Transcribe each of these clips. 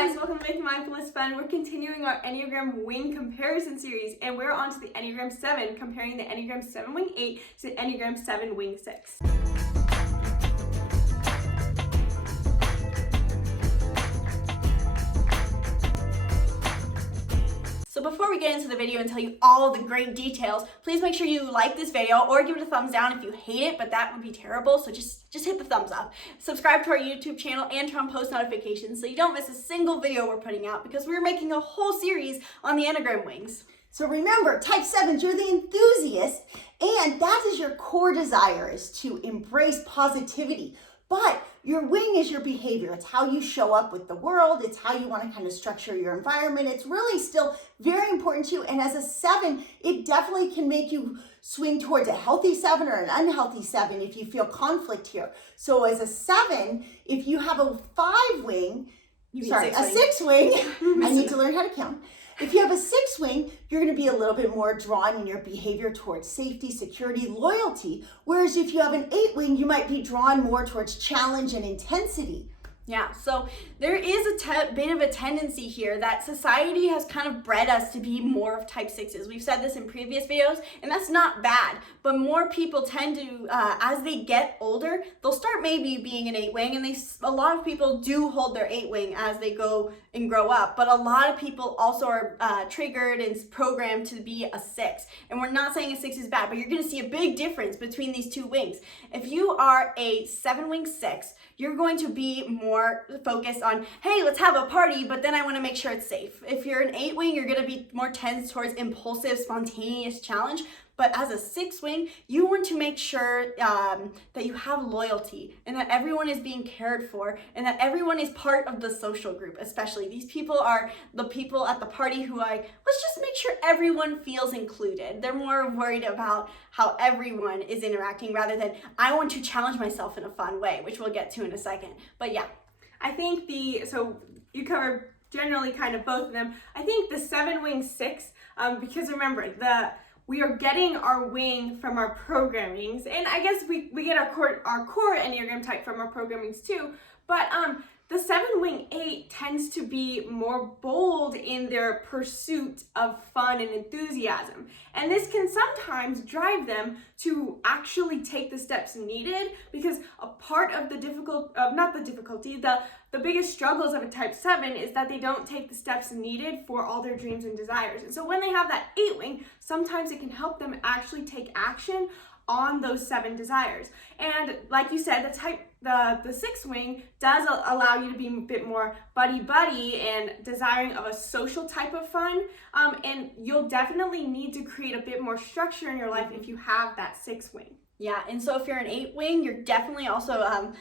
guys, welcome to Making Mindfulness Fun. We're continuing our Enneagram wing comparison series, and we're on to the Enneagram 7, comparing the Enneagram 7w8 to the Enneagram 7w6. So before we get into the video and tell you all the great details, please make sure you like this video or give it a thumbs down if you hate it, but that would be terrible, so just hit the thumbs up. Subscribe to our YouTube channel and turn on post notifications so you don't miss a single video we're putting out, because we're making a whole series on the Enneagram wings. So remember, type 7s, you're the enthusiast, and that is your core desire, is to embrace positivity. But your wing is your behavior. It's how you show up with the world. It's how you want to kind of structure your environment. It's really still very important to you. And as a 7, it definitely can make you swing towards a healthy 7 or an unhealthy 7 if you feel conflict here. So as a 7, if you have a 5 wing, a 6 wing, I need to learn how to count. If you have a 6 wing, you're going to be a little bit more drawn in your behavior towards safety, security, loyalty. Whereas if you have an 8 wing, you might be drawn more towards challenge and intensity. Yeah, so there is a bit of a tendency here that society has kind of bred us to be more of type 6s. We've said this in previous videos, and that's not bad, but more people tend to, as they get older, they'll start maybe being an 8 wing, and a lot of people do hold their 8 wing as they go and grow up, but a lot of people also are triggered and programmed to be a 6. And we're not saying a 6 is bad, but you're gonna see a big difference between these two wings. If you are a 7 wing 6, you're going to be more focused on, hey, let's have a party, but then I want to make sure it's safe. If you're an 8 wing, you're going to be more tense towards impulsive, spontaneous challenge. But as a 6 wing, you want to make sure that you have loyalty and that everyone is being cared for and that everyone is part of the social group, especially. These people are the people at the party who let's just make sure everyone feels included. They're more worried about how everyone is interacting rather than I want to challenge myself in a fun way, which we'll get to in a second. But yeah, I think so you covered generally kind of both of them. I think the 7 wing 6, because remember, we are getting our wing from our programmings, and I guess we get our core Enneagram type from our programmings too, but the 7 wing 8 tends to be more bold in their pursuit of fun and enthusiasm. And this can sometimes drive them to actually take the steps needed, because a part of the the biggest struggles of a type 7 is that they don't take the steps needed for all their dreams and desires. And so when they have that 8 wing, sometimes it can help them actually take action on those 7 desires. And like you said, the 6 wing does allow you to be a bit more buddy-buddy and desiring of a social type of fun. And you'll definitely need to create a bit more structure in your life if you have that 6 wing. Yeah, and so if you're an 8 wing, you're definitely also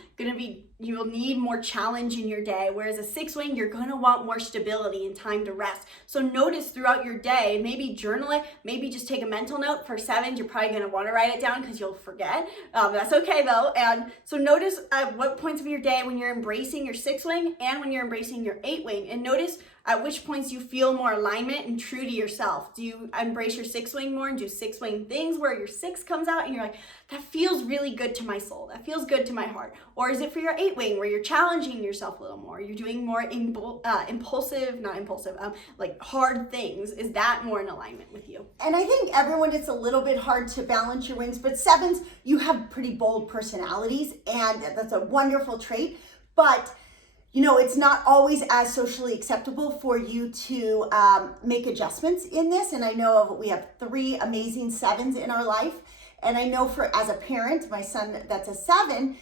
you'll need more challenge in your day, whereas a 6 wing, you're gonna want more stability and time to rest. So notice throughout your day, maybe journal it, maybe just take a mental note. For 7s, you're probably gonna wanna write it down because you'll forget. That's okay though. And so notice at what points of your day when you're embracing your 6 wing and when you're embracing your 8 wing, and notice at which points you feel more alignment and true to yourself. Do you embrace your 6 wing more and do 6 wing things where your 6 comes out and you're like, that feels really good to my soul, that feels good to my heart? Or is it for your 8 wing where you're challenging yourself a little more, you're doing more like hard things? Is that more in alignment with you? And I think everyone, it's a little bit hard to balance your wings, but 7s, you have pretty bold personalities, and that's a wonderful trait, but you know, it's not always as socially acceptable for you to make adjustments in this. And I know we have 3 amazing 7s in our life. And I know as a parent, my son that's a 7,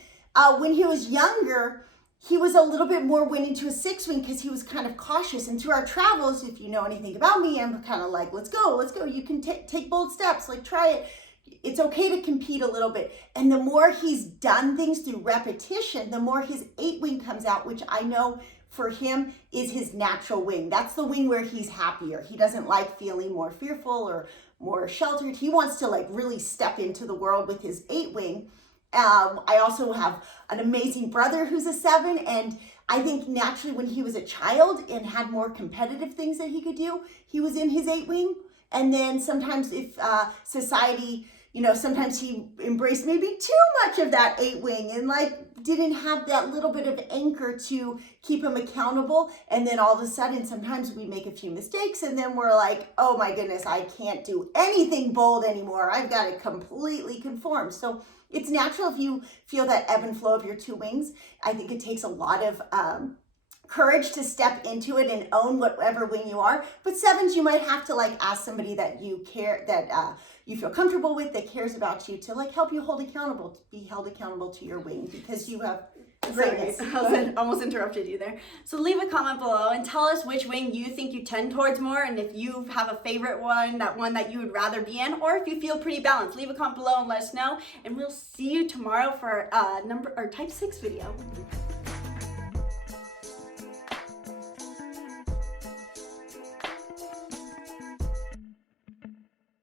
when he was younger, he was a little bit more winning to a 6 wing because he was kind of cautious. And through our travels, if you know anything about me, I'm kind of like, let's go. You can take bold steps, like try it. It's okay to compete a little bit. And the more he's done things through repetition, the more his 8 wing comes out, which I know for him is his natural wing. That's the wing where he's happier. He doesn't like feeling more fearful or more sheltered. He wants to like really step into the world with his 8 wing. I also have an amazing brother who's a 7, and I think naturally when he was a child and had more competitive things that he could do, he was in his 8 wing. And then sometimes if society sometimes he embraced maybe too much of that 8 wing and like didn't have that little bit of anchor to keep him accountable. And then all of a sudden, sometimes we make a few mistakes and then we're like, oh my goodness, I can't do anything bold anymore. I've got to completely conform. So it's natural if you feel that ebb and flow of your 2 wings. I think it takes a lot of courage to step into it and own whatever wing you are. But 7s, you might have to like ask somebody that you care, that you feel comfortable with, that cares about you, to like help you be held accountable to your wing, because you have greatness. I almost interrupted you there. So leave a comment below and tell us which wing you think you tend towards more, and if you have a favorite one that you would rather be in, or if you feel pretty balanced. Leave a comment below and let us know, and we'll see you tomorrow for type 6 video.